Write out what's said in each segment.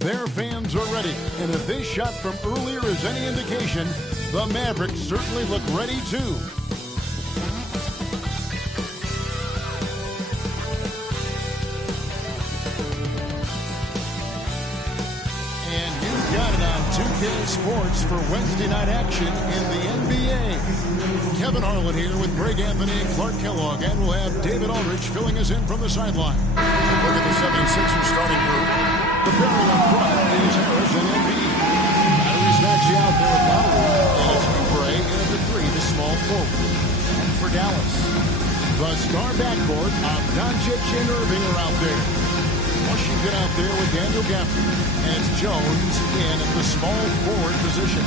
Their fans are ready, and if this shot from earlier is any indication, the Mavericks certainly look ready too. And you've got it on 2K Sports for Wednesday night action in the NBA. Kevin Harlan here with Greg Anthony and Clark Kellogg, and we'll have David Aldridge filling us in from the sideline. Look at the 76ers starting group. Preparing up front is Harris and Embiid. Tyrese Maxey out there with Lowry, and it's Oubre in at the 3, the small forward. And for Dallas, the star backcourt of Doncic and Irving are out there. Washington out there with Daniel Gafford, and it's Jones in at the small forward position.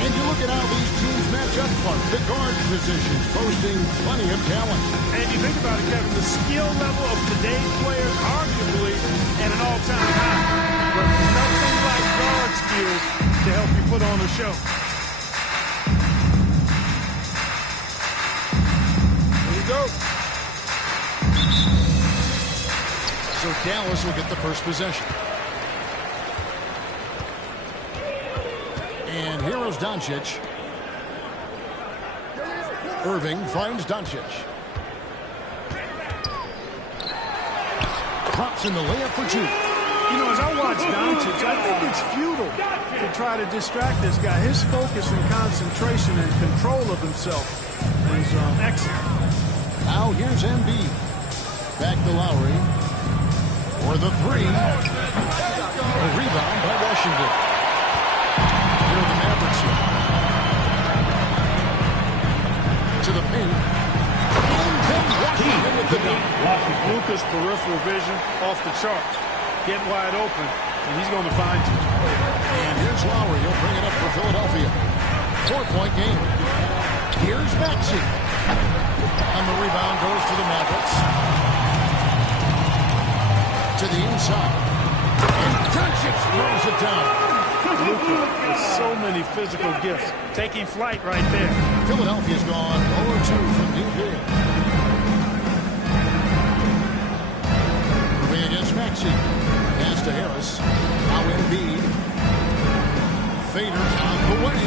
And you look at how these teams match up, Clark. The guard positions boasting plenty of talent. And you think about it, Kevin, the skill level of today's players arguably at an all-time high. But nothing like guard skills to help you put on a show. Here we go. So Dallas will get the first possession. And here is Doncic. Irving finds Doncic. Drops in the layup for 2. You know, as I watch Doncic, I think it's futile to try to distract this guy. His focus and concentration and control of himself is excellent. Now here's Embiid. Back to Lowry. For the 3. A rebound by Washington. Here are the Mavericks here. To the paint. Washington with the dunk. Luka's peripheral vision off the charts. Get wide open, and he's going to find you. And here's Lowry. He'll bring it up for Philadelphia. 4-point game. Here's Maxey. And the rebound goes to the Mavericks. To the inside. And Doncic throws it down. Luka with so many physical gifts. Taking flight right there. Philadelphia's gone 0-2 from deep here. Irving against Maxey. Pass to Harris. Now Embiid. Fader on the way.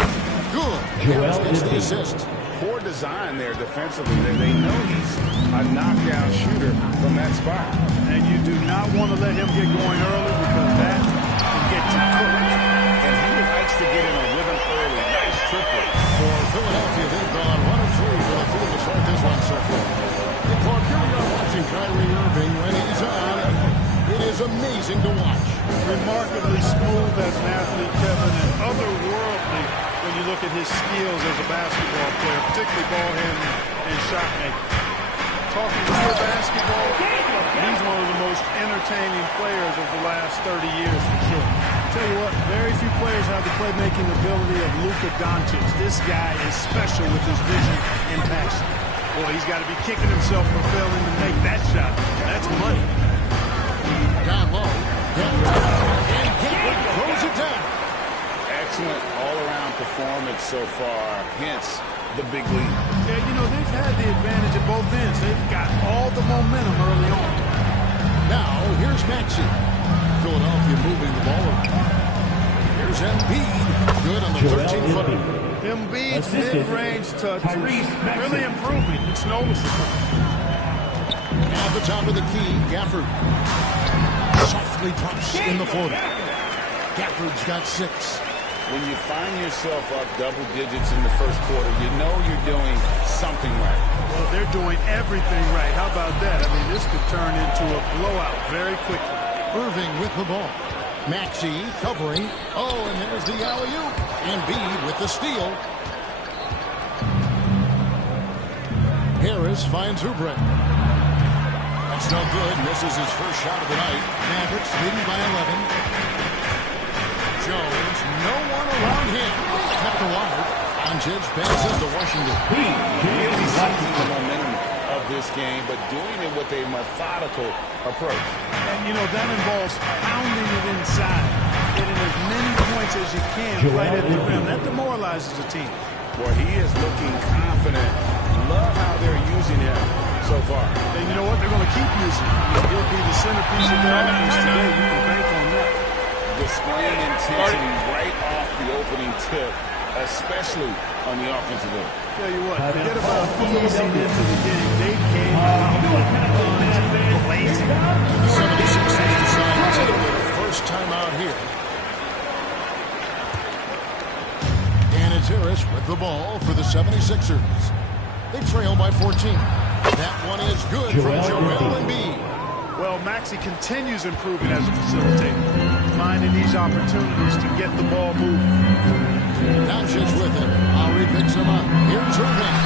Good. Harris gets the assist. Poor design there defensively. They know he's a knockdown shooter from that spot. And you do not want to let him get going early because that can get you cooked. And he likes to get in a rhythm early. Nice triple. For Philadelphia, they've gone 1 of 3 for the field to start this one, so far. And Clark, here we are watching Kyrie Irving when he's on. It is amazing to watch. Remarkably smooth as an athlete, Kevin, and otherworldly when you look at his skills as a basketball player, particularly ball handling and shot making. Talking pure basketball, he's one of the most entertaining players of the last 30 years for sure. Tell you what, very few players have the playmaking ability of Luka Doncic. This guy is special with his vision and passion. Boy, he's got to be kicking himself for failing to make that shot. That's money. Down low. And Gafford throws it down. Excellent all-around performance so far. Hence the big lead. Yeah, you know, they've had the advantage at both ends. They've got all the momentum early on. Now, here's Maxey. Philadelphia moving the ball around. Here's Embiid. Good on the 13-footer. Embiid's mid-range touch really improving. It's noticeable. At the top of the key, Gafford softly drops in the floater. Gafford's got 6. When you find yourself up double digits in the first quarter, you know you're doing something right. Well, they're doing everything right. How about that? I mean, this could turn into a blowout very quickly. Irving with the ball. Maxey covering. Oh, and there's the alley-oop. Embiid with the steal. Harris finds Oubre. That's no good. Misses his first shot of the night. Mavericks leading by 11. Jones, no one around him. Kept alive. Doncic passes to Washington. Really seizing the momentum of this game, but doing it with a methodical approach. And, you know, that involves pounding it inside, getting as many points as you can right at the rim. That demoralizes the team. Boy, he is looking confident. Love how they're using him so far. And you know what? They're going to keep using him. He'll be the centerpiece of their offense today. You can bank on that. displaying intensity right off the opening tip, especially on the offensive end. Tell you what, forget about easing into the game. They came out blazing. The 76ers decide to take their first time out here. And it's Harris with the ball for the 76ers. They trail by 14. That one is good from Joel Embiid. Well, Maxey continues improving as a facilitator, finding these opportunities to get the ball moving. Doncic with it. Lowry picks him up. Here's Irving.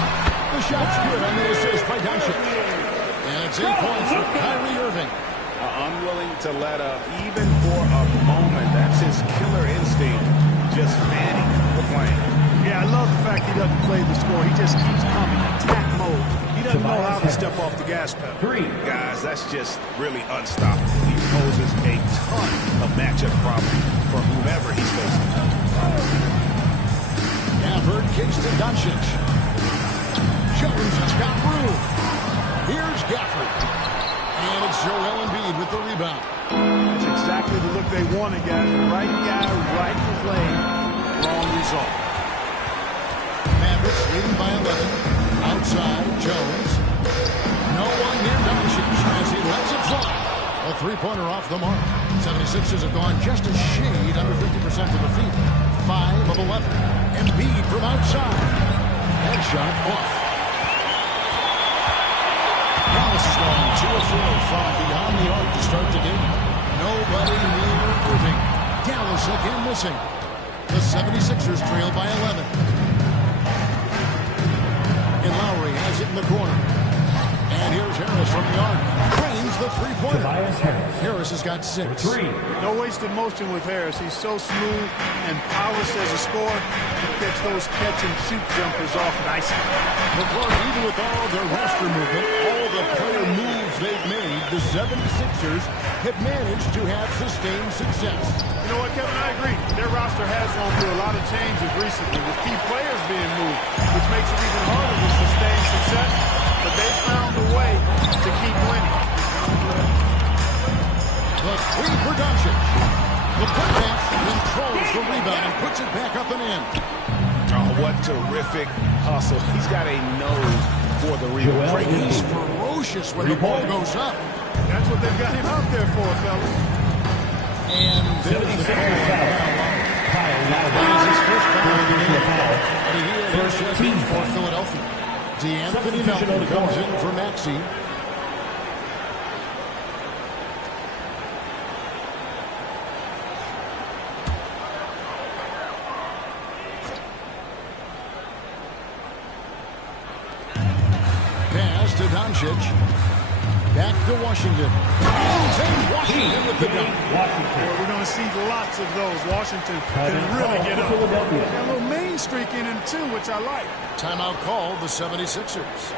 The shot's good on the assist by Doncic. And it's 8 points for Kyrie Irving. Unwilling to let up even for a moment. That's his killer instinct, just fanning the flame. Yeah, I love the fact he doesn't play the score. He just keeps coming, attack mode. He doesn't know how to step off the gas pedal. Guys, that's just really unstoppable. He poses a ton of matchup problems for whomever he's facing. Gafford kicks to Doncic. Jones has got room. Here's Gafford. And it's Joel Embiid with the rebound. That's exactly the look they wanted, guys. Right guy, right play. Wrong result. Mavericks leading by 11. Outside, Jones. No one near Doncic as he lets it fly. A three-pointer off the mark. 76ers have gone just a shade under 50% from the field. 5 of 11. Embiid from outside. That shot off. Dallas has gone 2 of 4 from beyond the arc to start the game. Nobody near Irving. Dallas again missing. The 76ers trail by 11. And Lowry has it in the corner. And here's Harris from the arc. Drains the three-pointer. Harris has got 6. No wasted motion with Harris. He's so smooth and polished as a scorer. He gets those catch-and-shoot jumpers off nicely. But even with all their roster movement, all the player moves they've made, the 76ers have managed to have sustained success. You know what, Kevin? I agree. Their roster has gone through a lot of changes recently with key players being moved, which makes it even harder to sustain success. But they found a way to keep winning. The three for Doncic. The putback controls the rebound and puts it back up and in. Oh, what terrific hustle. He's got a nose for the rebound. He's ferocious when the ball goes up. That's what they've got him out there for, fellas. And there's the foul. That is his first foul of the game. And he is for Philadelphia. D'Anthony Melton comes in for Maxey. Pass to Doncic. Back to Washington. Washington with the dunk. We're going to see lots of those. Washington can really get up. Got a little main streak in him, too, which I like. Timeout called the 76ers.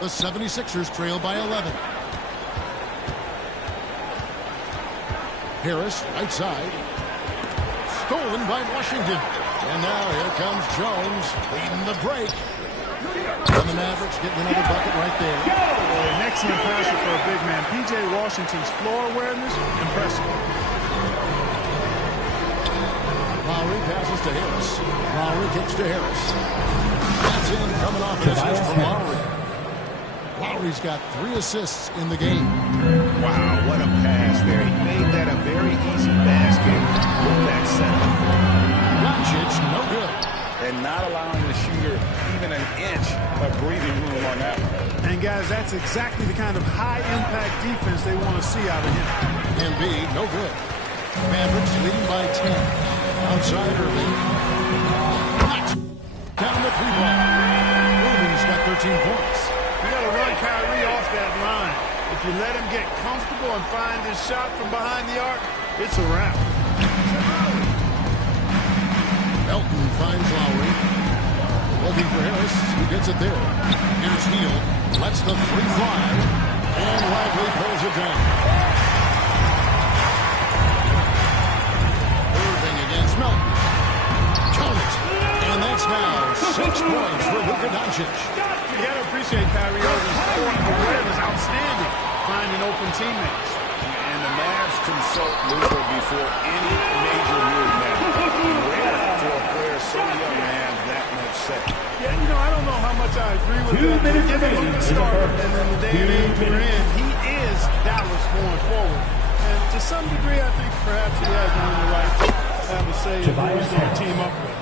The 76ers trail by 11. Harris, right side. Stolen by Washington. And now here comes Jones leading the break. And the Mavericks getting another bucket right there. An excellent passer for a big man. P.J. Washington's floor awareness, impressive. Lowry passes to Harris. Lowry kicks to Harris. That's in, coming off an assist from Lowry. Lowry's got 3 assists in the game. Wow, what a pass there. He made that a very easy basket with that setup. Doncic, no good. And not allowing the shooter even an inch of breathing room on that one. And, guys, that's exactly the kind of high-impact defense they want to see out of him. Embiid, no good. Mavericks leading by 10. Outside Irving. Down the 3-ball. Irving's got 13 points. You got to run Kyrie off that line. If you let him get comfortable and find his shot from behind the arc, it's a wrap. Melton finds Lowry. Looking for Harris. He gets it there. Here's Hield. Lets the 3 fly. And Lively pulls it down. Irving against Melton. Count it. And that's now 6 points for Luka Doncic. You got to appreciate Kyrie Irving's court awareness, outstanding, finding open teammates. And the Mavs consult Luka before any major move now. Rare for a player so young to have that much say. Yeah, you know, I don't know how much I agree with that. Give him a starter, and in the day and age we're in, he is Dallas going forward. And to some degree, I think perhaps he has earned the right to have a say in who he's going to team up with.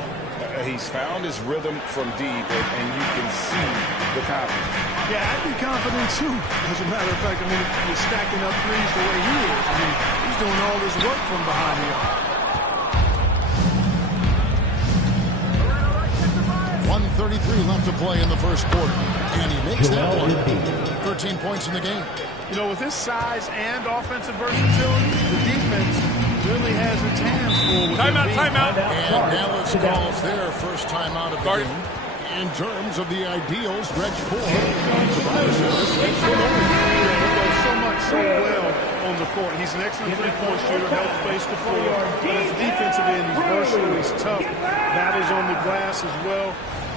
He's found his rhythm from deep, and you can see the confidence. Yeah, I'd be confident, too. As a matter of fact, I mean, if you're stacking up threes the way he is, I mean, he's doing all this work from behind the arc. 1:33 left to play in the first quarter. And he makes that one. 13 points in the game. You know, with his size and offensive versatility, the defense really has its hands full. Timeout. And Dallas calls their first timeout of the game. In terms of the ideal stretch 4, Tobias Harris makes the move. He does so much so well on the court. He's an excellent three-point shooter, helps space the floor. But as a defensive end, he's versatile, he's tough, battles on the glass as well.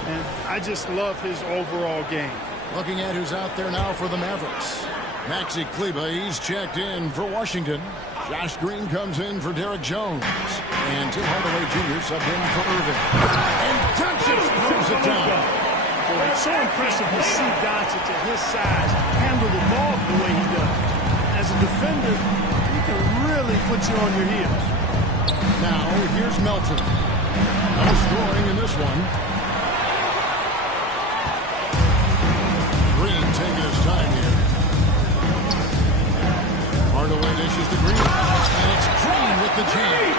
And I just love his overall game. Looking at who's out there now for the Mavericks. Maxi Kleber, he's checked in for Washington. Josh Green comes in for Derek Jones. And Tim Hardaway Jr. subbed in for Irving. And Doncic throws it down. Boy, it's so impressive to see Doncic at his size handle the ball the way he does. As a defender, he can really put you on your heels. Now, here's Melton. No scoring in this one. Green taking his time here. Hardaway dishes to Green. And it's Green with the jam.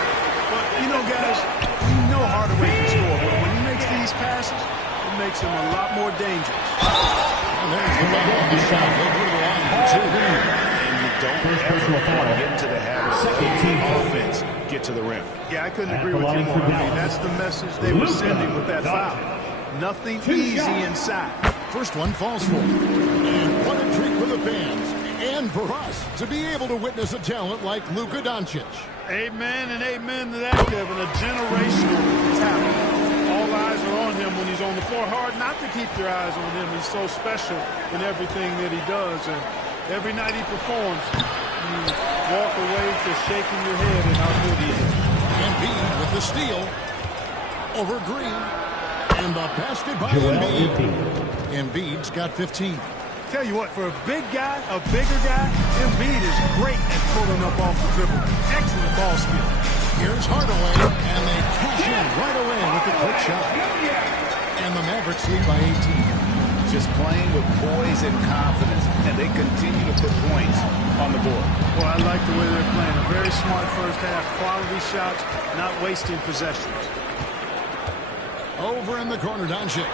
But, you know, guys, you know Hardaway can score. But when he makes these passes, it makes him a lot more dangerous. And there's the foul on the shot. They'll go to the line for 2. And you don't ever want to get into the habit of letting offense get to the rim. Yeah, I couldn't agree with you more. I mean, that's the message they were sending with that foul. Nothing easy inside. First one falls for. And what a treat for the fans. And for us to be able to witness a talent like Luka Doncic. Amen and amen to that, Kevin. A generational talent. All eyes are on him when he's on the floor. Hard not to keep your eyes on him. He's so special in everything that he does. And every night he performs, you walk away just shaking your head at how good he is. Embiid with the steal over Green. And the basket by Embiid. Embiid's got 15. Tell you what, for a big guy, a bigger guy, Embiid is great at pulling up off the dribble. Excellent ball skill. Here's Hardaway, and they cash in right away with the quick shot. And the Mavericks lead by 18. Just playing with poise and confidence, and they continue to put points on the board. Well, I like the way they're playing. A very smart first half. Quality shots, not wasting possessions. Over in the corner, Doncic.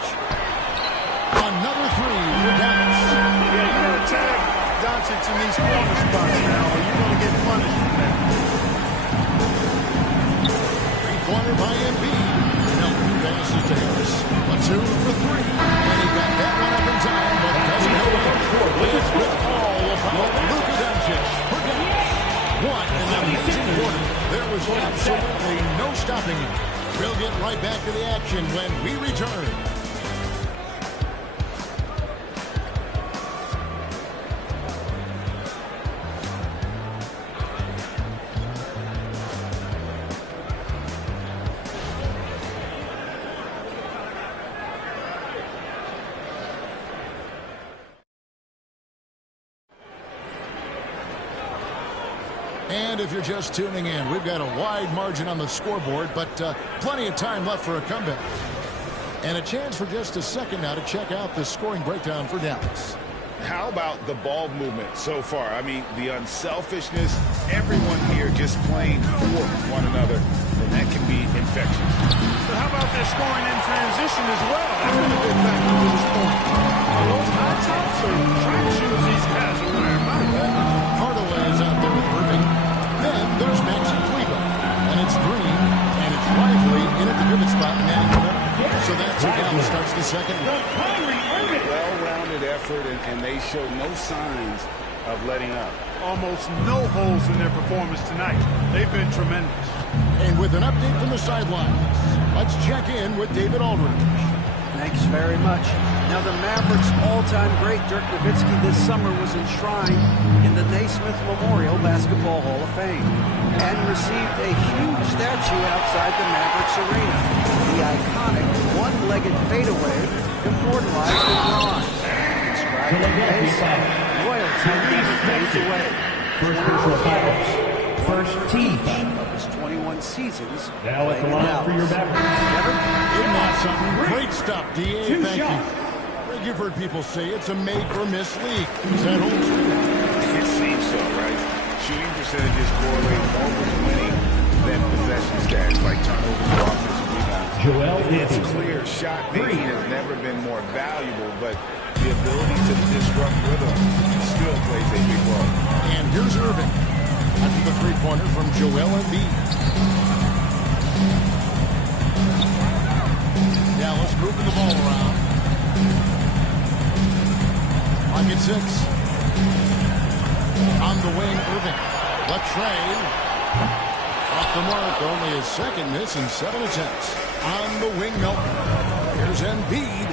Another 3 for Dallas. Yeah, you got to tag Doncic in these corner spots now, or you're going to get punished from that. 3-pointer by Embiid. Melton passes to Harris. A 2 for 3. And he got that one up in time, but doesn't hold it. It's been all about Luka Doncic for Dallas. What an amazing quarter. There was absolutely no stopping him. We'll get right back to the action when we return. And if you're just tuning in, we've got a wide margin on the scoreboard, but plenty of time left for a comeback. And a chance for just a second now to check out the scoring breakdown for Dallas. How about the ball movement so far? I mean, the unselfishness, everyone here just playing for one another, and that can be infectious. But how about their scoring in transition as well? That's been a big factor to this point. Are those high tops or track shoes these guys are wearing? My God. Hardaway is out there with Irving. Then there's Maxi Kleber. And it's Green, and it's Lively in at the pivot spot, manning the middle. So that's how Dallas starts the second. Well-rounded effort, and they show no signs of letting up. Almost no holes in their performance tonight. They've been tremendous. And with an update from the sidelines, let's check in with David Aldridge. Thanks very much. Now, the Mavericks' all-time great Dirk Nowitzki this summer was enshrined in the Naismith Memorial Basketball Hall of Fame and received a huge statue outside the Mavericks arena. The iconic one-legged fadeaway immortalized in bronze. Inscribed in base, royalty never fades away. First team of his 21 seasons now at the line for your Mavericks. Isn't that something? Great stuff, D.A. Thank you. Greg, you've heard people say it's a make-or-miss league. Is that old school? It seems so, right? Shooting percentages correlate more with winning than possession stats, like turnovers, losses, and rebounds. It's clear shot making has never been more valuable, but the ability to disrupt rhythm still plays a big role. And here's Irving. After the three-pointer from Joel Embiid. Dallas moving the ball around. Pocket 6. On the wing, Irving. Latrey. Off the mark. Only his second miss in 7 attempts. On the wing, Melton. Here's Embiid.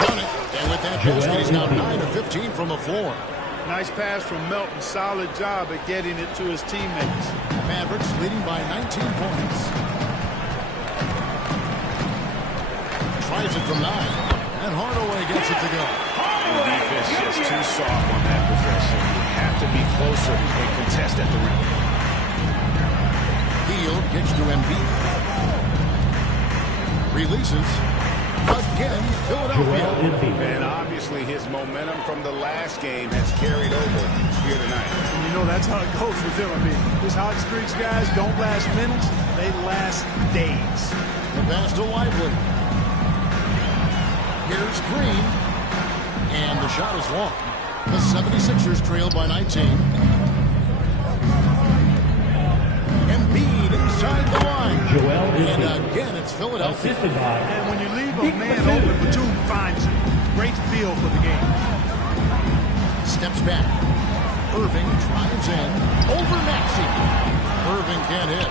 Done it. And with that basket, he's now 9 of 15 from the floor. Nice pass from Melton. Solid job at getting it to his teammates. Mavericks leading by 19 points. Tries it from 9. And Hardaway gets it to go. The defense just too soft on that possession. You have to be closer and contest at the rim. Hield kicks to Embiid. Releases. Again, Philadelphia. And obviously his momentum from the last game has carried over here tonight. And you know that's how it goes with them. I mean, these hot streaks guys don't last minutes, they last days. The pass to Lively. Here's Green. And the shot is long. The 76ers trail by 19. Embiid inside the line. And again, it's Philadelphia. And when you leave a man open, Batum finds him. Great feel for the game. Steps back. Irving drives in. Over Maxey. Irving can't hit.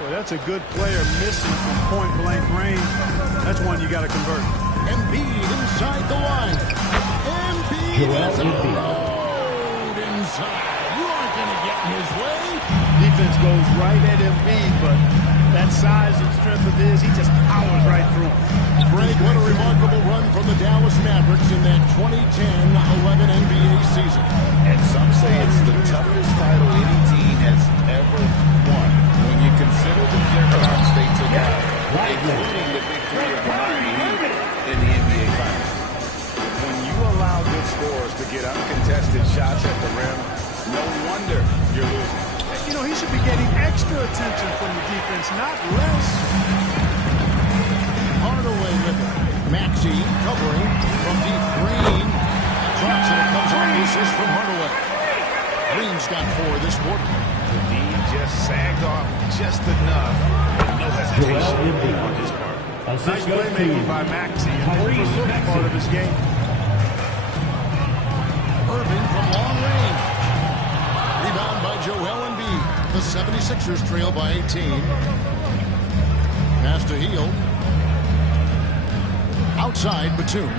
Boy, that's a good player missing from point-blank range. That's one you got to convert. Embiid inside the line. Embiid is a road inside. You aren't going to get in his way. Defense goes right at Embiid, but that size and strength of his, he just powers right through him. Greg, what a remarkable run from the Dallas Mavericks in that 2010-11 NBA season. And some say it's the toughest title any team has ever won. When you consider the juggernaut they took out, including the big three of the Miami Heat in the NBA Finals. When you allow good scorers to get uncontested shots at the rim, no wonder you're losing. You know, he should be getting extra attention from the defense, not less. Hardaway with it. Maxey covering from deep. Green drops it. It comes off the assist from Hardaway. Green's got 4 this quarter. The D just sagged off just enough. No hesitation on his part. Nice playmaking by Maxey. For a little part of his game. Irving from long range. Rebound by Joel Embiid. The 76ers trail by 18. Pass to Hield. Outside Batum.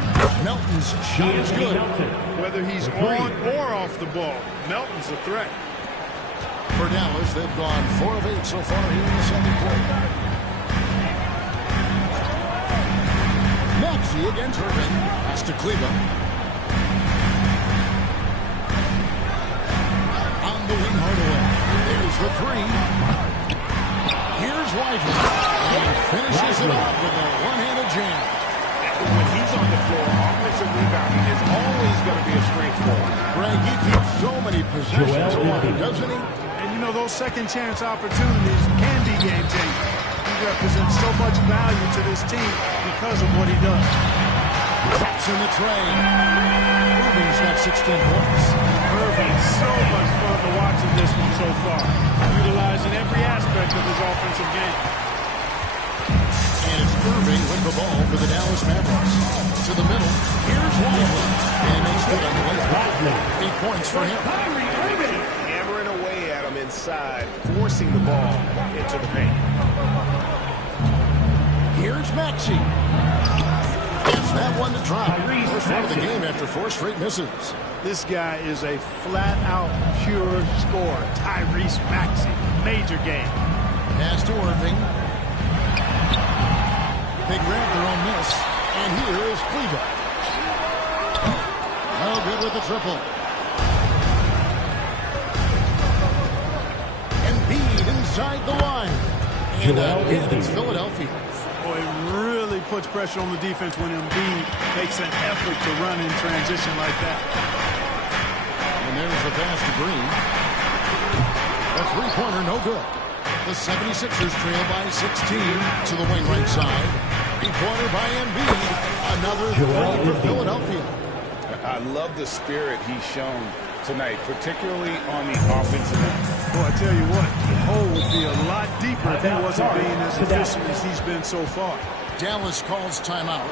Melton's shot is good. Whether he's on or off the ball, Melton's a threat. For Dallas, they've gone 4 of 8 so far here in the second quarter. Maxey against Irving. Pass to Kleber. On the wing, Hardaway. There's the Whiteley. And he finishes it off with a one-handed jam. When he's on the floor, offensive rebounding is always going to be a strength for him. Greg, he keeps so many possessions alive, doesn't he? And you know, those second chance opportunities can be game changing. He represents so much value to this team because of what he does. Drops in the tray. Irving's got 16 points. Irving, so much fun to watch in this one so far. Utilizing every aspect of his offensive game. And it's Irving with the ball for the Dallas Mavericks. To the middle. Here's Whiteley. And makes good on the way. 8 points for him. Hammering away at him inside, forcing the ball into the paint. Here's Maxey. Gets that one to drop. First one of the game after 4 straight misses. This guy is a flat-out pure scorer. Tyrese Maxey. Major game. Pass to Irving. They grab their own miss. And here is Cleveland. No good with the triple. Embiid inside the line. And again, it's Philadelphia. Boy, it really puts pressure on the defense when Embiid makes an effort to run in transition like that. And there's the pass to Green. A three-pointer, no good. The 76ers trail by 16 to the wing right side. Three-pointer by Embiid. Another three for Philadelphia. I love the spirit he's shown tonight, particularly on the offensive end. Well, I tell you what, the hole would be a lot deeper if he wasn't being as efficient as he's been so far. Dallas calls timeout.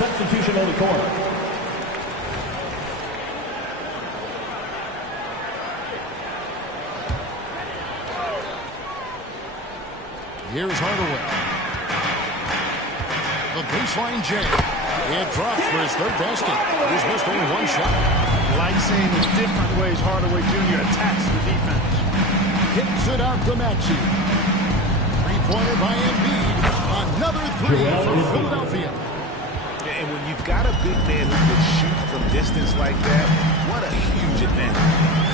Substitution on the court. Here's Hardaway. The baseline J. It drops for his third basket. He's missed only one shot. Like seeing the different ways Hardaway Jr. attacks the defense. Kicks it out to Maxey. Three-pointer by Embiid. Another three for Philadelphia. And when you've got a big man who can shoot from distance like that, what a huge advantage.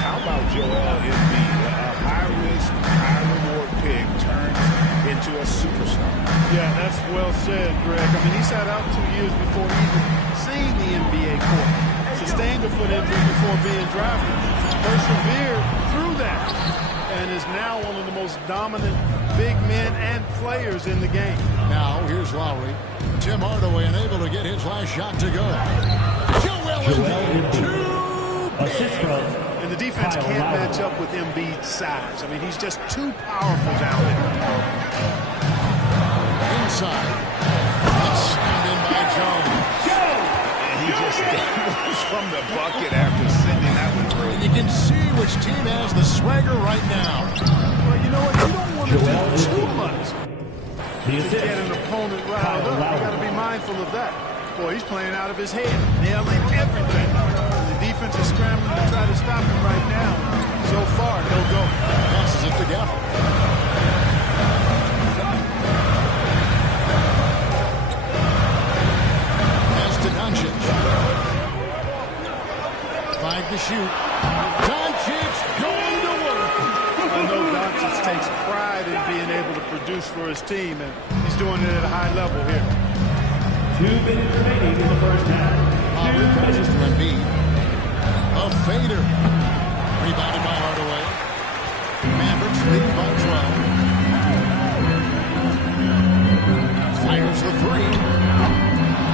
How about Joel Embiid? A high-risk, high-reward pick turns into a superstar. Yeah, that's well said, Greg. I mean, he sat out 2 years before even seeing the NBA court. Sustained a foot injury before being drafted. Persevered through that. And is now one of the most dominant big men and players in the game. Now, here's Lowry. Tim Hardaway unable to get his last shot to go. Joel Embiid. Assist from. And the defense can't match up with Embiid's size. I mean, he's just too powerful down there. Inside. It's slammed in by Jones. And he just goes from the bucket after sending that one through. And you can see which team has the swagger right now. Well, you know what? You don't want to do too much The to assist. get an opponent riled up. You got to be mindful of that. Boy, he's playing out of his head, nailing everything. The defense is scrambling to try to stop him right now. So far, no go. Passes it to Gafford. Pass to Doncic. 5 to shoot. Doncic going to work. I know Doncic takes pride in being able to produce for his team, and he's doing it at a high level here. 2 minutes remaining in the first half. Lowry passes to Embiid. A fader. Rebounded by Hardaway. Mavericks lead by 12. Fires the three.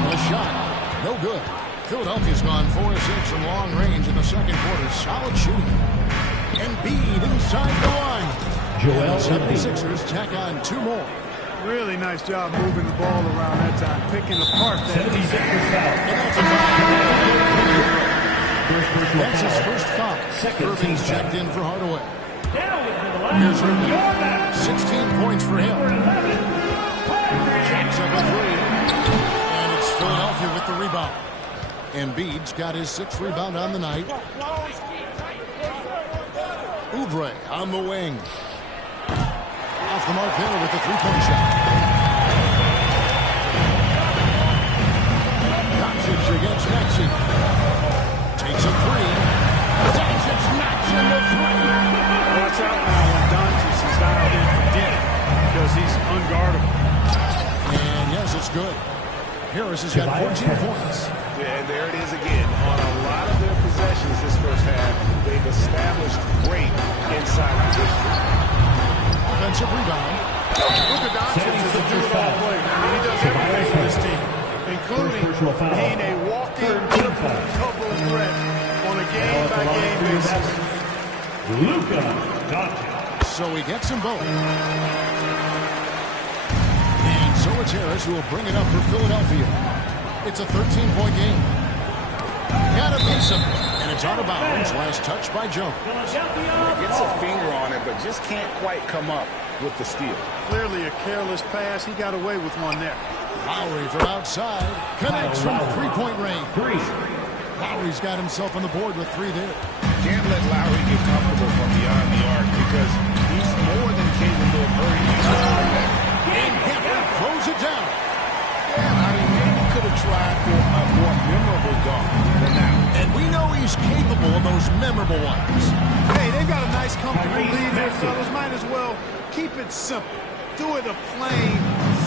The shot. No good. Philadelphia's gone 4 of 6 from long range in the second quarter. Solid shooting. Embiid inside the line. Joel And the 76ers tack on 2 more. Really nice job moving the ball around that time, picking apart that 76ers foul. And that's his first foul. Irving's checked in for Hardaway. Here's Irving. 16 points for him. Jacks up a three. And it's Philadelphia with the rebound. Embiid's got his 6th rebound on the night. Oubre on the wing. Off the mark there with the three-point shot. Doncic against Maxey. Takes a three. Doncic knocks in the three. Watch out now when Doncic is dialed in for deep because he's unguardable. And yes, it's good. Harris has got 14 points. Yeah, and there it is again. On a lot of their possessions this first half, they've established great inside position. Offensive rebound. Luka Doncic is a do-it-all player. I mean, he does everything for this team, including being a walking triple-double threat on a game-by-game basis. Luka Doncic. So he gets them both. And so it's Harris who will bring it up for Philadelphia. It's a 13-point game. Got a piece of it, and it's out of bounds. Last touch by Jones. Gets a finger on it, but just can't quite come up with the steal. Clearly a careless pass. He got away with one there. Lowry from outside. Connects from three-point range. Lowry's got himself on the board with three there. Can't let Lowry get comfortable from beyond the arc because he's more than capable of hurting you. And Henry throws it down. Yeah, I mean, maybe could have tried for a more memorable dunk than that. And we know he's capable of those memorable ones. Hey, they've got a nice, comfortable lead here, fellas. Might as well keep it simple. Do it a plain,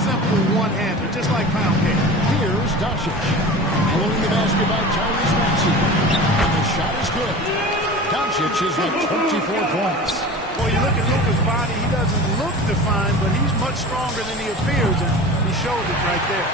simple one-hander, just like pound cake. Here's Doncic. Pulling the basket by Tyrese Maxey. And the shot is good. Doncic is at 24 points. Well, you look at Luka's body, he doesn't look defined, but he's much stronger than he appears, and he showed it right there.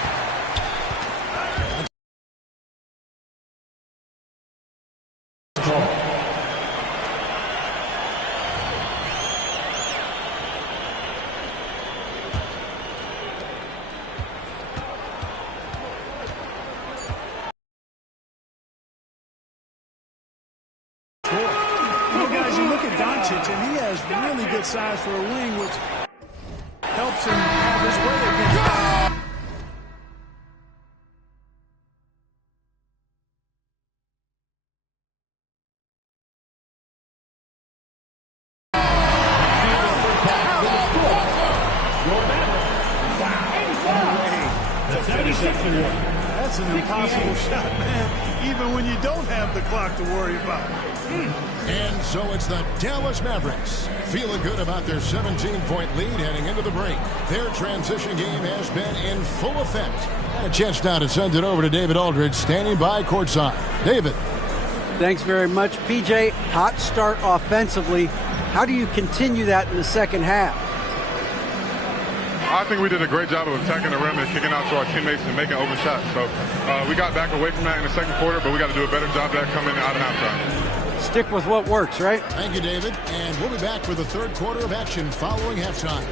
And he has really good size for a wing, which helps him have his way again. That's an impossible shot, man, even when you don't have the clock to worry about. And so it's the Dallas Mavericks feeling good about their 17-point lead heading into the break. Their transition game has been in full effect. And a chance now to send it over to David Aldridge, standing by courtside. David. Thanks very much, PJ. Hot start offensively. How do you continue that in the second half? I think we did a great job of attacking the rim and kicking out to our teammates and making open shots. So we got back away from that in the second quarter, but we got to do a better job of that coming out of halftime. Stick with what works, right? Thank you, David. And we'll be back for the third quarter of action following halftime.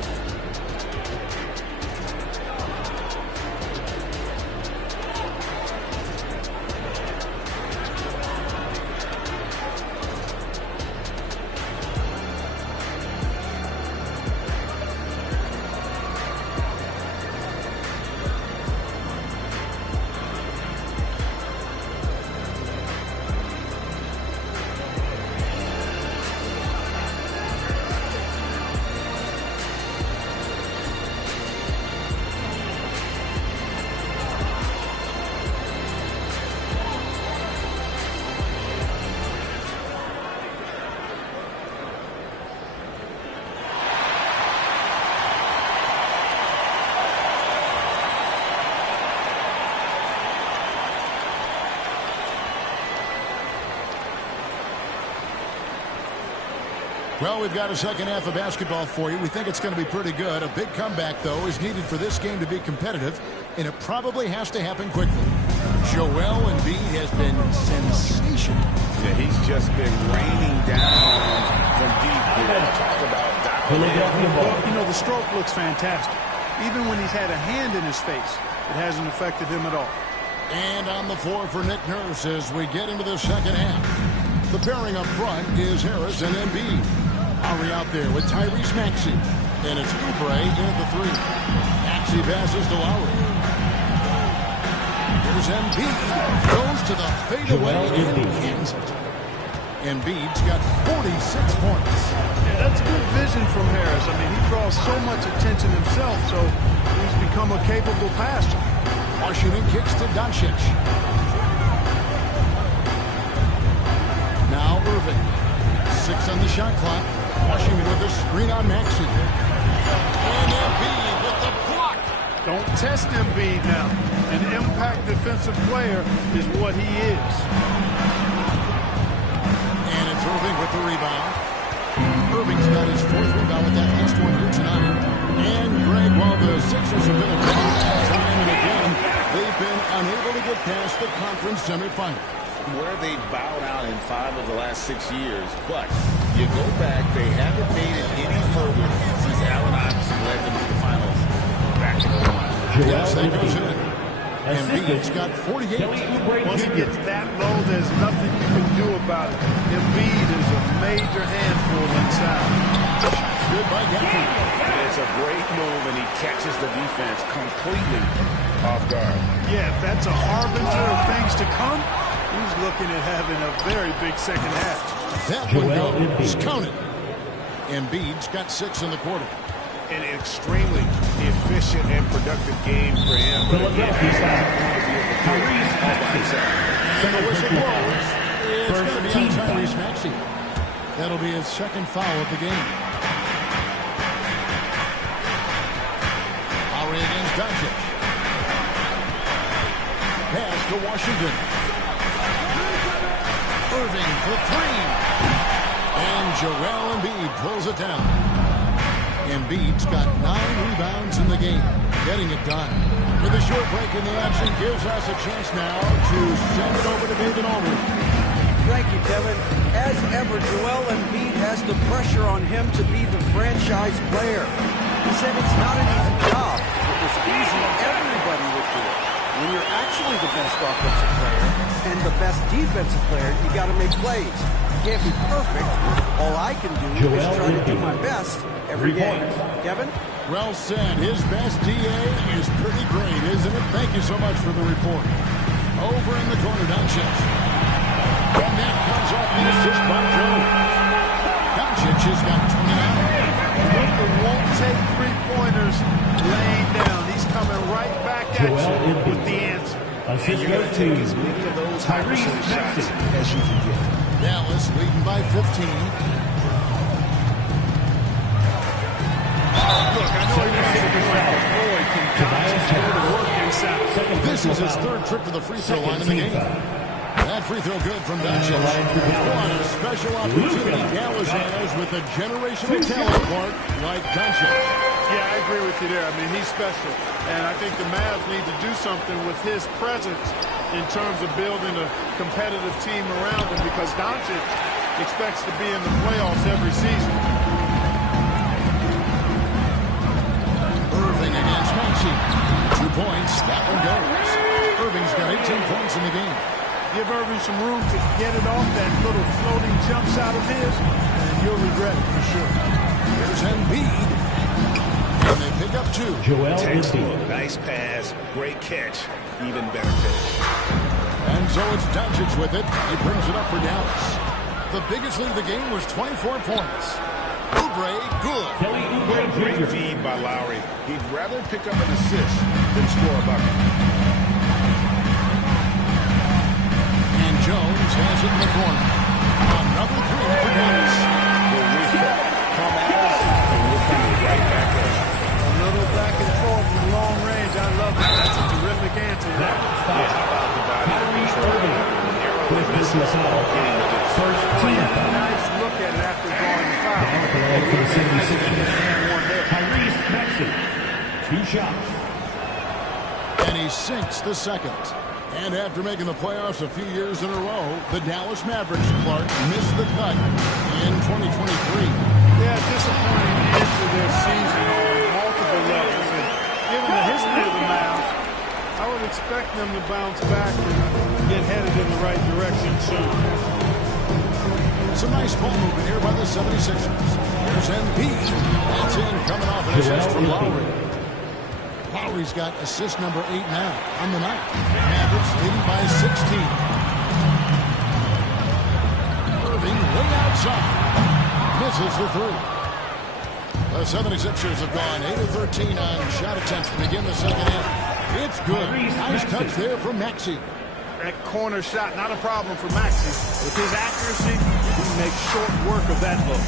Well, we've got a second half of basketball for you. We think it's going to be pretty good. A big comeback, though, is needed for this game to be competitive, and it probably has to happen quickly. Joel Embiid has been sensational. Yeah, he's just been raining down from deep here. Talk about that. You know, the stroke looks fantastic. Even when he's had a hand in his face, it hasn't affected him at all. And on the floor for Nick Nurse as we get into the second half. The pairing up front is Harris and Embiid. Lowry out there with Tyrese Maxey. And it's Oubre in at the three. Maxey passes to Lowry. Here's Embiid. Goes to the fadeaway and cans it. Embiid's got 46 points. Yeah, that's good vision from Harris. I mean, he draws so much attention himself, so he's become a capable passer. Washington kicks to Doncic. Now Irving. 6 on the shot clock. Washington with a screen on Maxey. And Embiid with the block. Don't test Embiid now. An impact defensive player is what he is. And it's Irving with the rebound. Irving's got his 4th rebound with that last one here tonight. And Greg, while the Sixers have been a time and again, they've been unable to get past the conference semifinal. Where they bowed out in 5 of the last 6 years, but you go back, they haven't made it any further since Allen Iverson led them to the finals back in 01. Yes, that goes in. Embiid's got 48. Once he gets that low, there's nothing you can do about it. Embiid is a major handful inside. Good by Gaffney. It's a great move, and he catches the defense completely off guard. Yeah, if that's a harbinger of things to come, he's looking at having a very big second half. That one goes. Count it. Embiid's got 6 in the quarter. An extremely efficient and productive game for him. But again, he's not all by himself. And the whistle blows. It's going to be on Tyrese Maxey. That'll be his 2nd foul of the game. Lowry against Doncic. Pass to Washington. Irving for 3. And Joel Embiid pulls it down. Embiid's got 9 rebounds in the game, getting it done. With a short break in the action, gives us a chance now to send it over to David Aldridge. Thank you, Kevin. As ever, Joel Embiid has the pressure on him to be the franchise player. He said it's not an easy job. If it was easy, everybody would do it. When you're actually the best offensive player and the best defensive player, you got to make plays. You can't be perfect. All I can do is try to do my best every game. Kevin? Well said. His best DA is pretty great, isn't it? Thank you so much for the report. Over in the corner, Doncic. And that comes off the assist by Joe. Doncic has got 29. Luka won't take 3-pointers laying down. He's coming right back at you with the answer. And you're going to take as many of those high-percentage shots as you can get. Dallas leading by 15. Look, I know he wants to be like, boy, can Doncic go to work inside. This is his 3rd trip to the free throw line in the game. That free throw good from Doncic. What a special opportunity Dallas has with a generational talent part like Doncic. Yeah, I agree with you there. I mean, he's special. And I think the Mavs need to do something with his presence in terms of building a competitive team around him, because Doncic expects to be in the playoffs every season. Irving against Maxey. 2 points. That one goes. Irving's got 18 points in the game. Give Irving some room to get it off that little floating jump shot of his, and you'll regret it for sure. Here's Embiid. And they pick up 2. Textbook, nice pass, great catch, even better finish. And so it's Doncic with it. He brings it up for Dallas. The biggest lead of the game was 24 points. Oubre, good. Great feed by Lowry. He'd rather pick up an assist than score a bucket. And Jones has it in the corner. Another 3 for Dallas. Come at us, and we'll come right back at you. A little back and forth from long range. I love it. That's a terrific answer. Nice look at it after drawing the foul. Tyrese Maxey, 2 shots. And he sinks the 2nd. And after making the playoffs a few years in a row, the Dallas Mavericks, Clark, missed the cut in 2023. Yeah, disappointing end to their season on multiple levels. And given the history of the Mavs, I would expect them to bounce back and get headed in the right direction soon. Some nice ball movement here by the 76ers. Here's Embiid. That's in, coming off an assist from Lowry. Lowry's got assist number 8 now on the night. Mavericks leading by 16. Irving for three. The 76ers have gone 8 of 13 on shot attempts to begin the second half. It's good. Nice touch there from Maxey. That corner shot, not a problem for Maxey. With his accuracy, he makes short work of that look.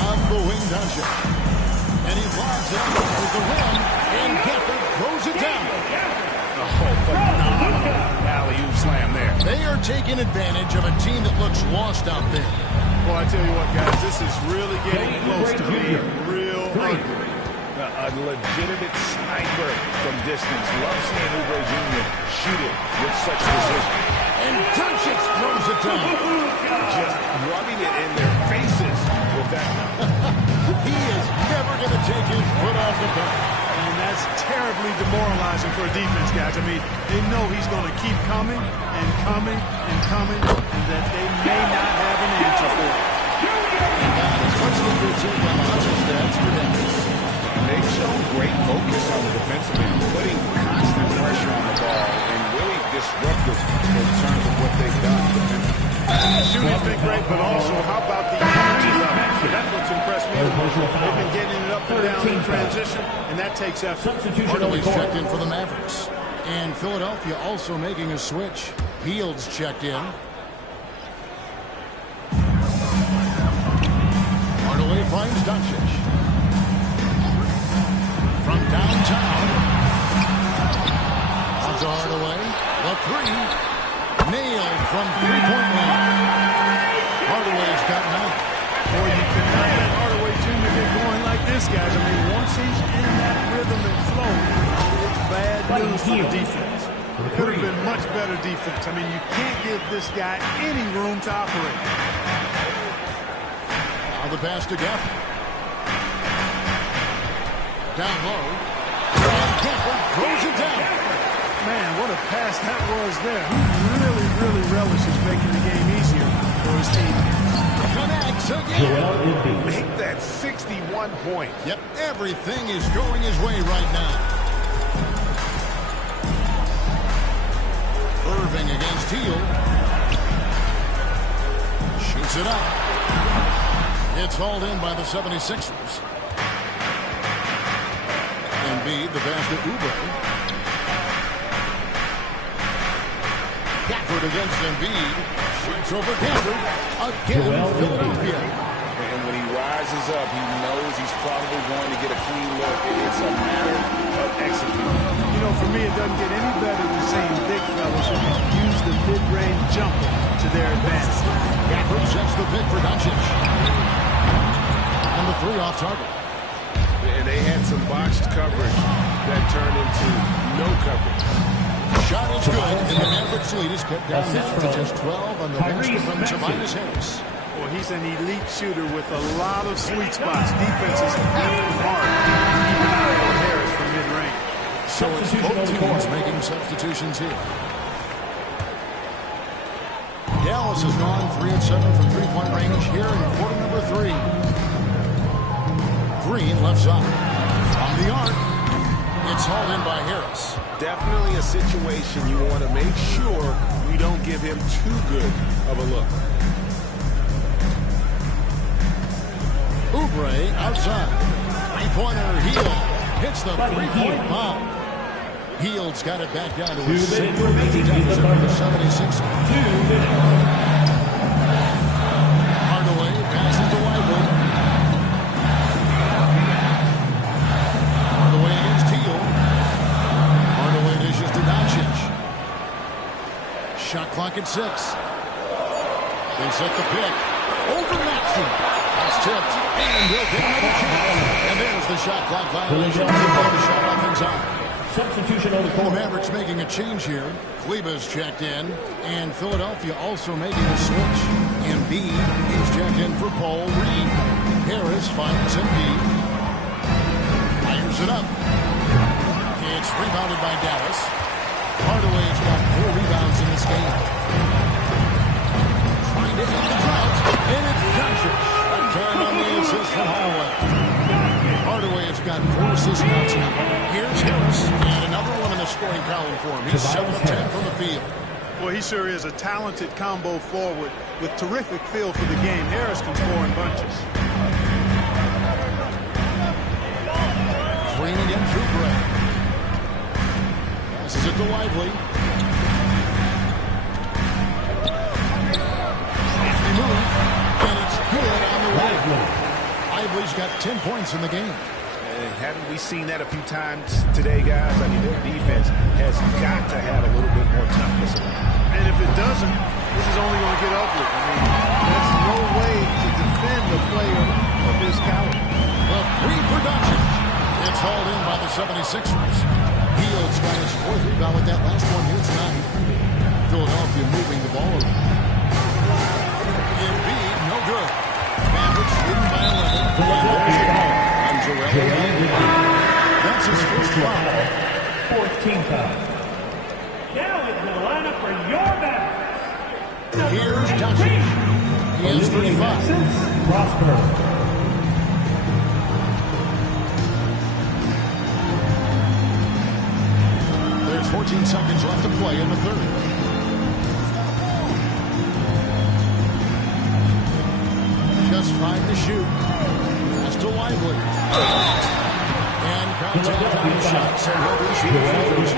On the wing, Doncic. And he lobs it with the rim, and Gafford throws it down. Oh, phenomenal alley-oop slam there. They are taking advantage of a team that looks lost out there. Boy, I tell you what, guys, this is really getting close to being real ugly. A legitimate sniper from distance. Love seeing Oubre Jr. shoot it with such precision. And Doncic throws it down. Just rubbing it in their faces with that. He is never going to take his foot off the bar. And that's terribly demoralizing for a defense, guys. I mean, they know he's going to keep coming and coming and coming, and that they may not have an answer for it. Let's look at your offensive stats for Denver. They've shown great focus on the defensive end, putting constant pressure on the ball and really disruptive in terms of what they've done defensively. Shooting's been great, but also how about the energy level? That's what's impressed me the most. They've been getting it up and down in transition, and that takes effort. Hardaway's checked in for the Mavericks. And Philadelphia also making a switch. Fields checked in. Hardaway finds Doncic. From downtown. On to Hardaway. The three. Nailed from three-point line. Hardaway's got 9. Boy, you cannot let Hardaway Jr. get going like this, guys. I mean, once he's in that rhythm and flow, it's bad news for the defense. It could have been much better defense. I mean, you can't give this guy any room to operate. Now the pass to Gafford. Down low. And Gafford throws it down. Man, what a pass that was there. He really relishes making the game easier for his teammates. Connects again. Make that 61 points. Yep, everything is going his way right now. Irving against Teal. Shoots it up. It's hauled in by the 76ers. Embiid, the pass to Oubre. Gafford against Embiid. Shoots over Gafford. Again, Philadelphia. And when he rises up, he knows he's probably going to get a clean look. It's a matter of executing. You know, for me, it doesn't get any better than seeing big fellas who can use the mid-range jumper to their advantage. Gafford sets the pick for Doncic. And the three off target. And they had some botched coverage that turned into no coverage. Shot is good, and the Mavericks lead is cut down to just 12 on the basket from Tobias Harris. Well, he's an elite shooter with a lot of sweet spots. Defenses have to mark even on Harris from mid-range. So it's both teams making substitutions here. Dallas has gone 3 of 7 from three-point range here in quarter number 3. Green left side. From the arc, it's hauled in by Harris. Definitely a situation you want to make sure you don't give him too good of a look. Oubre outside. Three-pointer, Hield hits the three-point bomb. Hield's got it back down to a single-digit deficit for the 76ers. Hardaway passes to Whitewood. Hardaway against Teal. Hardaway dishes to Doncic. Shot clock at 6. They set the pick. Over Maxey. That's tipped. And they'll get another chance. And there's the shot clock violation. The shot off inside. Substitution on the The court. Mavericks making a change here. Kleba's checked in. And Philadelphia also making a switch. Embiid, he's checked in for Paul Reed. Harris finds Embiid. Fires it up. It's rebounded by Dallas. Hardaway's got 4 rebounds in this game. Trying to end the drought. And it's Doncic. That time on the assist from Hardaway. Hardaway has got 4 assists now tonight. Here's Harris, and another one in the scoring column for him. He's 7 of 10 from the field. Well, he sure is a talented combo forward with terrific feel for the game. Harris can score in bunches. Green again through Gray. Passes it to Lively. Safety move, and it's good on the way. Lively's got 10 points in the game. Haven't we seen that a few times today, guys? I mean, their defense has got to have a little bit more toughness around. And if it doesn't, this is only going to get ugly. I mean, that's no way to defend a player of his caliber. The three production. It's hauled in by the 76ers. Hield's got his fourth rebound with that last one here tonight. Philadelphia moving the ball around. Embiid, no good. Mavericks leading by 11. That's his first foul. 14th foul. Now into the lineup for your Mavericks. Here's Johnson. He has 35. Prosper. There's 14 seconds left to play in the third. Just 5 to shoot. Pass to Lively. And contact on the shot. So he'll be shooting free throws.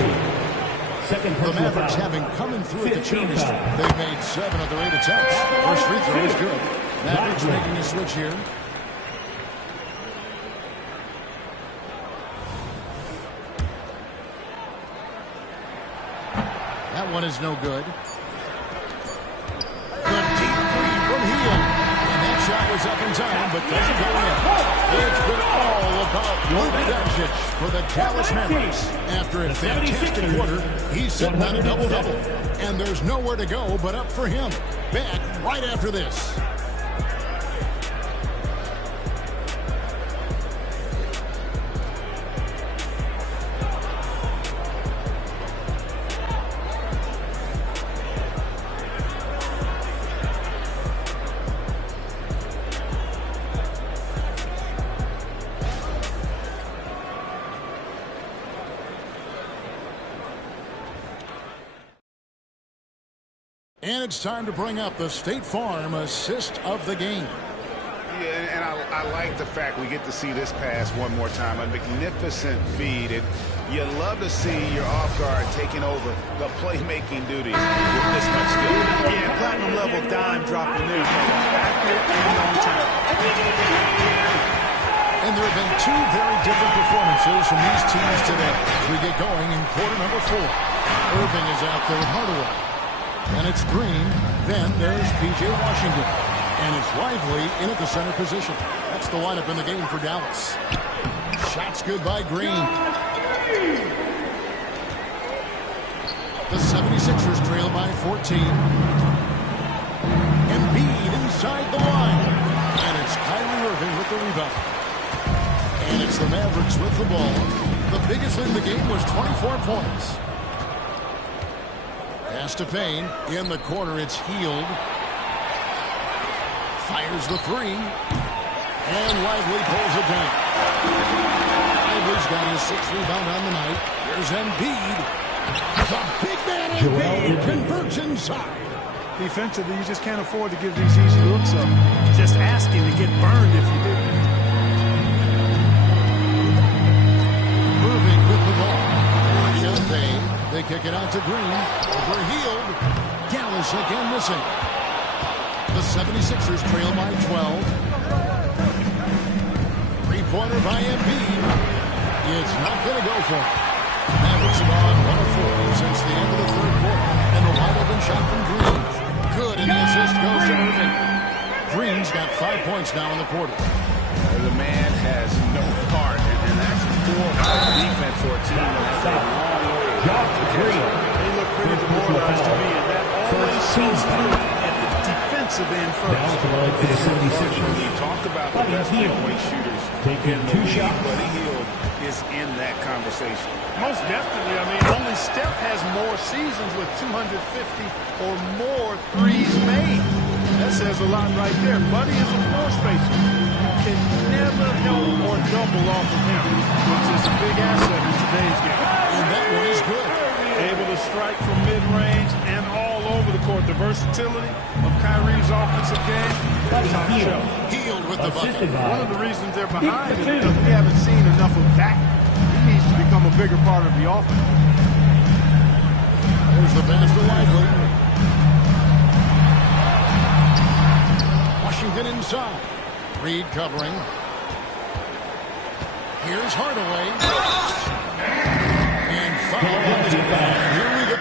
The Mavericks having coming through at the change. They've made 7 of their 8 attempts. First free throw is good. Mavericks making a switch here. That one is no good. The deep three from Hield. And that shot was up in time, but doesn't go in. It's been all about Luka Doncic for the Dallas Mavericks. After a fantastic quarter, he's sitting on a double-double. And there's nowhere to go but up for him. Back right after this. And it's time to bring up the State Farm assist of the game. Yeah, and I like the fact we get to see this pass one more time. A magnificent feed. And you love to see your off guard taking over the playmaking duties with this much skill. Yeah, platinum level dime dropping there. Accurate and on time. And there have been 2 very different performances from these teams today as we get going in quarter number 4. Irving is out there with Hardaway. And it's Green. Then there's P.J. Washington. And it's Lively in at the center position. That's the lineup in the game for Dallas. Shots good by Green. The 76ers trail by 14. Embiid inside the line. And it's Kyrie Irving with the rebound. And it's the Mavericks with the ball. The biggest in the game was 24 points. Pass to Payne. In the corner, it's Hield. Fires the 3. And Lively pulls it down. Lively's got his 6th rebound on the night. There's Embiid. The big man Embiid converts inside. Defensively, you just can't afford to give these easy looks up. Just asking to get burned if you do. Irving with the ball. Payne. They kick it out to Green. Over Hield. Dallas again missing. The 76ers trail by 12. Three-pointer by Embiid. It's not going to go for him. Mavericks have gone 1 of 4 since the end of the third quarter. And the wide-open shot from Green. Good, and the assist goes to Irving. Green's got 5 points now in the quarter. The man has no heart, and that's poor defense for a team that has a long way. They look pretty demoralized to me, and that always seems through at the defensive end first. You talked about the best three-point shooters in the league, Buddy Hield is in that conversation. Most definitely. I mean, only Steph has more seasons with 250 or more threes made. That says a lot right there. Buddy is a floor spacer. You can never help or double off of him, which is a big asset in today's game. And that one is good. Able to strike from mid-range and all versatility of Kyrie's offensive game, top shelf. Healed with the bucket. One of the reasons they're behind is because we haven't seen enough of that. He needs to become a bigger part of the offense. There's the pass to Lively. Washington inside. Reed covering. Here's Hardaway. And foul on the ground. Here we go.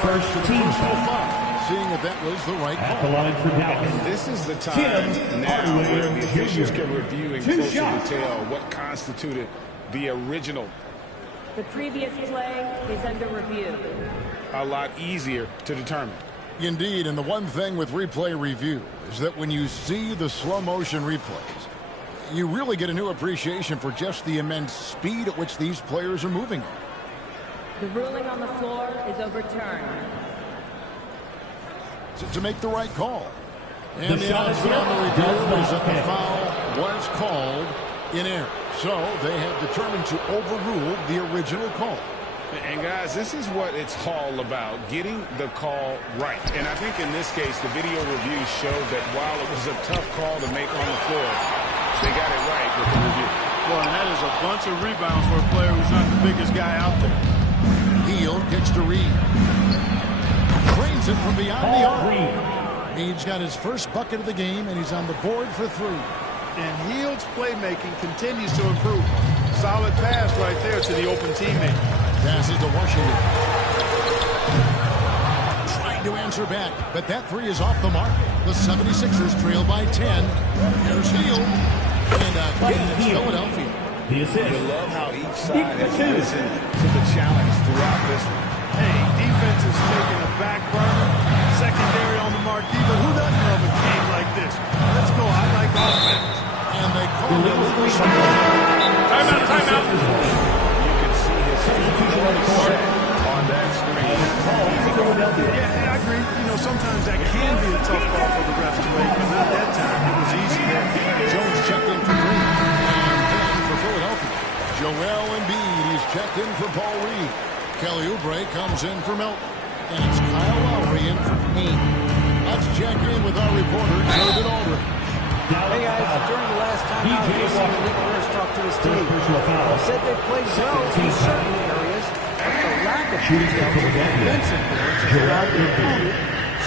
First team foul. Seeing if that was the right At call. the line for Dallas. And this is the time now where the officials can review in closer detail what constituted the original. The previous play is under review. A lot easier to determine. Indeed, and the one thing with replay review is that when you see the slow motion replays, you really get a new appreciation for just the immense speed at which these players are moving. The ruling on the floor is overturned. To make the right call. And The the shot is announcement on the here. review Does is that not the count. foul was called in error. So they have determined to overrule the original call. And guys, this is what it's all about, getting the call right. And I think in this case, the video review showed that while it was a tough call to make on the floor, they got it right with the review. Well, and that is a bunch of rebounds for a player who's not the biggest guy out there. Heel kicks to Reed. Trains it from beyond the Paul arc. Reed. Reed's got his first bucket of the game, and he's on the board for three. And Hield's playmaking continues to improve. Solid pass right there to the open teammate. Passes to Washington. Trying to answer back, but that three is off the mark. The 76ers trail by 10. Here's Hield. And again, it's Philadelphia. The assist. You love how each side has risen to the challenge throughout this one. Hey, defense is taking a back burner. Secondary on the marquee, but who doesn't love a game like this? Let's go. I like offense. And they call it illegal. Timeout, timeout. You can see his feet on that screen. Yeah, I agree. You know, sometimes that can be a tough call for the refs to make, but not that time. It was easy there. Jones checked in for Green. And then for Philadelphia, Joel Embiid. He's checked in for Paul Reed. Kelly Oubre comes in for Melton. And it's Kyle Lowry in for Payne. Let's check in with our reporter, David Aldridge. Hey guys, during the last time out, listening to Nick Nurse talk to his team. He said they've played well in certain areas, but the lack of detail from the defensive boards has allowed the opponent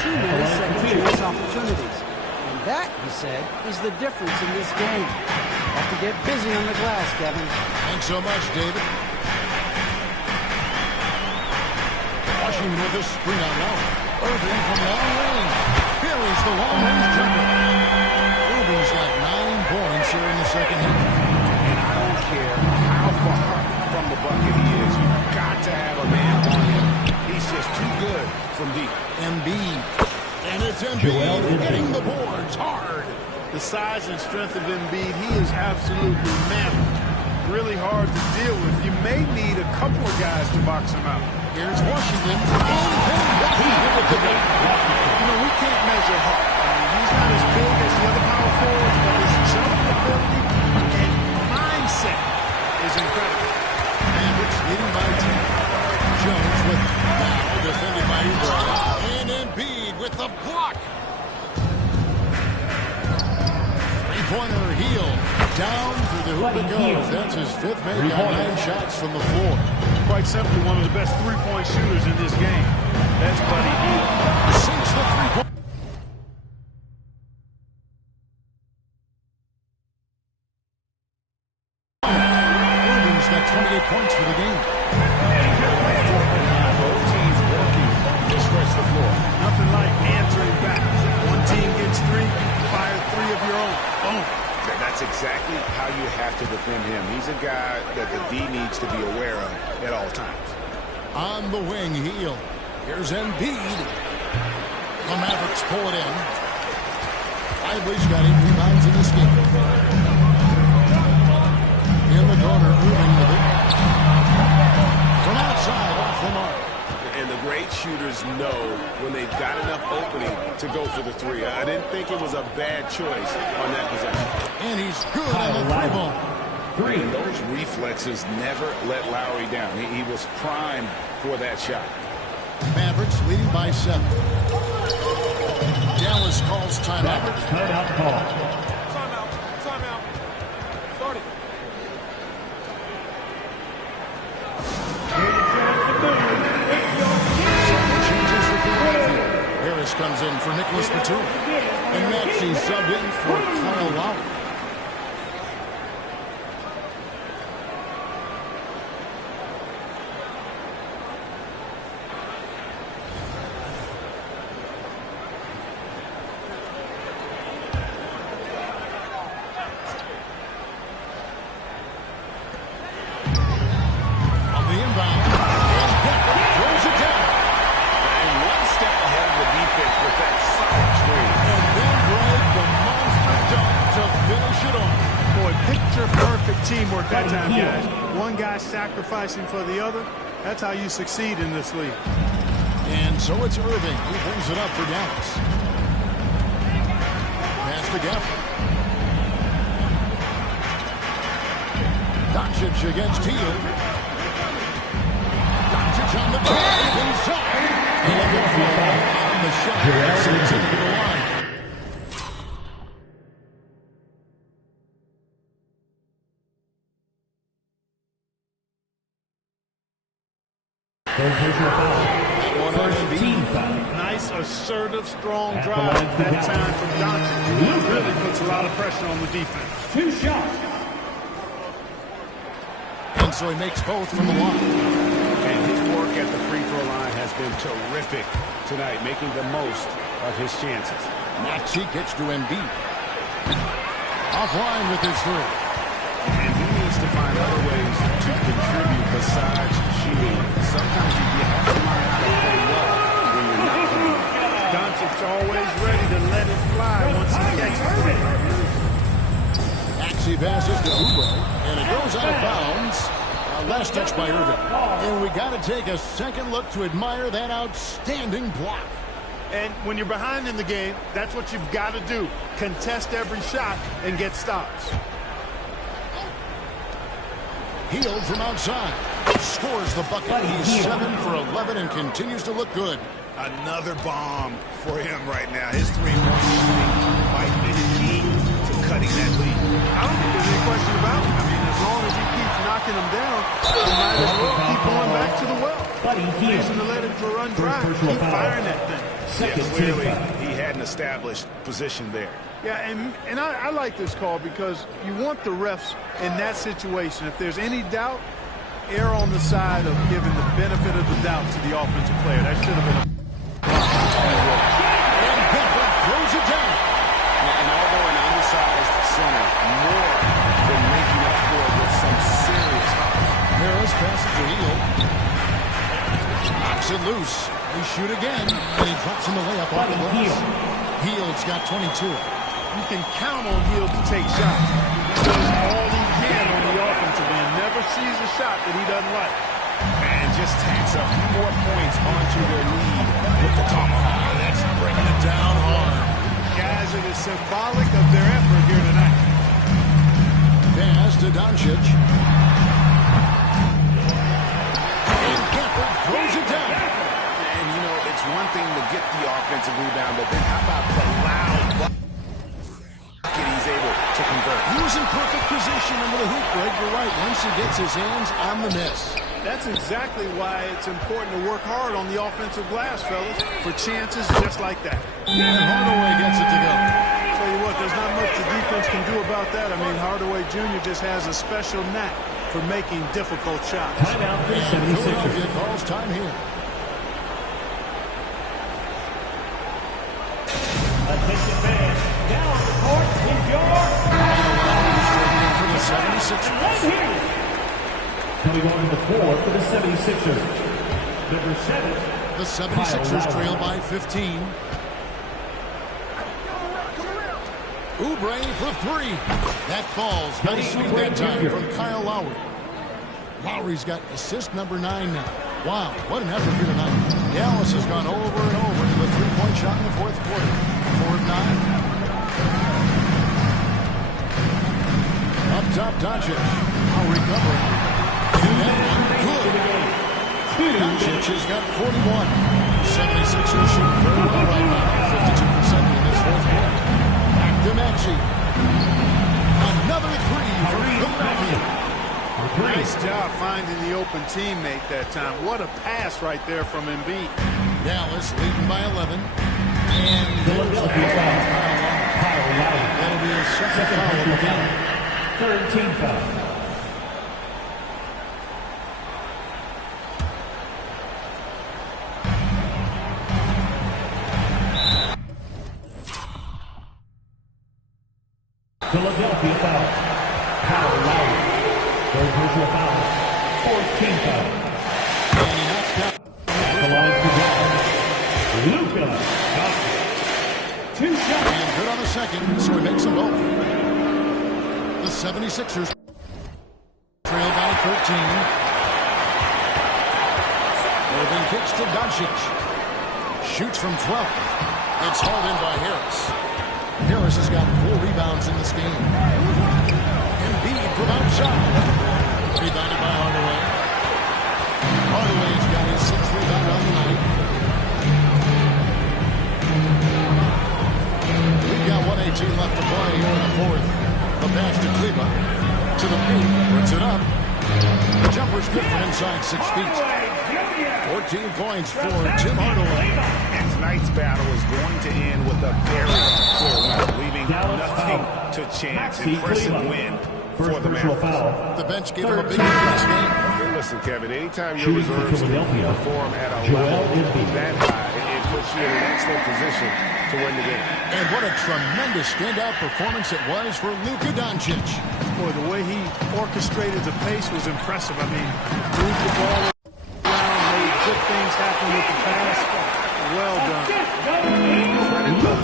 too many second-chance opportunities. And that, he said, is the difference in this game. Have to get busy on the glass, Kevin. Thanks so much, David. Washington with a screen on Lowry. Irving from long range. Buries the long-range jumper. Irving's got 9 points here in the second half. And I don't care how far from the bucket he is. You've got to have a man on him. He's just too good from deep. Embiid. And it's Embiid getting the boards hard. The size and strength of Embiid, he is absolutely mammoth. Really hard to deal with. You may need a couple of guys to box him out. Here's Washington. Washington with the ball. You know, we can't measure height. He's not as big as the other power forwards, but his jump ability and mindset is incredible. Mavericks leading by 10. Jones with now defended by Oubre. And Embiid with the block. Three-pointer heel. Down through the hoop it goes. That's his 5th make on 9 shots from the floor. Quite simply, one of the best three-point shooters in this game. That's Buddy Hield. Sinks the three-point. Irving's got 28 points for the game. Both teams working to stretch the floor. Nothing like answering back. One team gets 3, fire 3 of your own. Boom. That's exactly how you have to defend him. He's a guy that the D needs to be aware of at all times. On the wing, heel. Here's Embiid. The Mavericks pull it in. Lively's got 8 rebounds in this game. In the corner, Irving with it. From outside, off the mark. And And the great shooters know when they've got enough opening to go for the three. I didn't think it was a bad choice on that possession. And he's good on the three ball. And those reflexes never let Lowry down. He was primed for that shot. Mavericks leading by 7. Dallas calls timeout. Timeout call. Timeout. Start it. Changes with the outfield. Harris comes in for Nicholas Batum. And Maxey subbed in for Kyle Lowry. Teamwork that time, guys. One guy sacrificing for the other. That's how you succeed in this league. And so it's Irving who brings it up for Dallas. Pass to Gafford. Doncic against Hield. Doncic on the drive inside. And on the shot. Sends it to the line. Nice, assertive, strong drive that time from Doncic. He really puts a lot of pressure on the defense. 2 shots. And so he makes both from the line. And his work at the free throw line has been terrific tonight, making the most of his chances. Maxey gets to Embiid. Offline with his three. And he needs to find other ways to contribute besides shooting. Sometimes you have to learn how to play well when you're not playing. Doncic's always ready to let it fly once he gets it. Maxey passes to Oubre, and it goes out of bounds. Last touch by Irving. And we got to take a second look to admire that outstanding block. And when you're behind in the game, that's what you've got to do. Contest every shot and get stops. Hield from outside. Scores the bucket. He's 7 for 11 and continues to look good. Another bomb for him right now. His three-point shooting might be the key to cutting that lead. I don't think there's any question about it. I mean, as long as he keeps knocking them down, he might as well keep going back to the well. Reason to let it run dry. Keep firing that thing. Clearly, he had an established position there. Yeah, and I like this call because you want the refs in that situation. If there's any doubt, err on the side of giving the benefit of the doubt to the offensive player. That should have been a... And Gafford throws it down. And although an undersized center, more than making up for it with some serious help. Harris passes to Hield. Knocks it loose. They shoot again, and he drops in the layup off the glass. Hield's got 22. You can count on Hield to take shots. He does all he can on the offensive end. Never sees a shot that he doesn't like. And just takes a few more points onto their lead with the tomahawk. That's bringing it down hard. Guys, it is symbolic of their effort here tonight. Pass to Doncic. And Gafford throws it down. And, you know, it's one thing to get the offensive rebound, but then how about the loud bucket he's able to convert? He was in perfect position under the hoop, Greg. You're right. Once he gets his hands on the miss. That's exactly why it's important to work hard on the offensive glass, fellas, for chances just like that. And Hardaway gets it to go. Tell you what, there's not much the defense can do about that. I mean, Hardaway Jr. just has a special knack for making difficult shots. Timeout for the 76ers. Philadelphia calls time here. Attention fans, now on the court is your... For the 76ers. Right here. Coming on the floor for the 76ers. Number 7. The 76ers trail by 15. Oubre for 3. That falls. Nice feed that time from Kyle Lowry. Lowry's got assist number 9 now. Wow, what an effort here tonight. Dallas has gone over and over to the three-point shot in the fourth quarter. 4 of 9. Up top, Doncic. Now recovering. Good. Doncic has got 41. 76ers shooting very well right now. 52% in this fourth quarter. Back to Maxey. Another three for Philadelphia. Nice job finding the open teammate that time. What a pass right there from Embiid. Dallas leading by 11. And there's a foul. That'll be his second foul of the game. Third team foul. Philadelphia foul. Kyle Lowry. Third personal foul. Fourth team foul. And he knocks down. The line for Dallas. Luka. Two shots. And good on the second, so he makes them both. The 76ers trail by 13. Irving kicks to Doncic. Shoots from 12. It's hauled in by Harris. Harris has got 4 rebounds in this game. Embiid from outside. Rebounded by Hardaway. Hardaway's got his 6th rebound on the night. We've got 1:18 left to play here in the fourth. The pass to Kleba. To the paint. Puts it up. The jumper's good from inside 6 feet. 14 points for Tim Hardaway. And tonight's battle is going to end with a very clear win, leaving nothing to chance. Impressive win for the Mavericks. The bench gave him a big hit in this game. Hey, listen, Kevin, anytime your reserves perform at a level that high, it puts you in an excellent position to win the game. And what a tremendous standout performance it was for Luka Doncic. Boy, the way he orchestrated the pace was impressive. I mean, moved the ball around, made good things happen with the pass. Well done.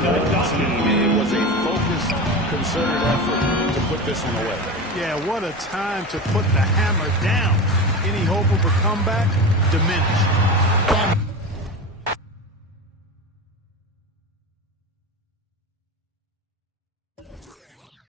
Credit the team. It was a focused, concerted effort to put this one away. Yeah, what a time to put the hammer down. Any hope of a comeback diminished.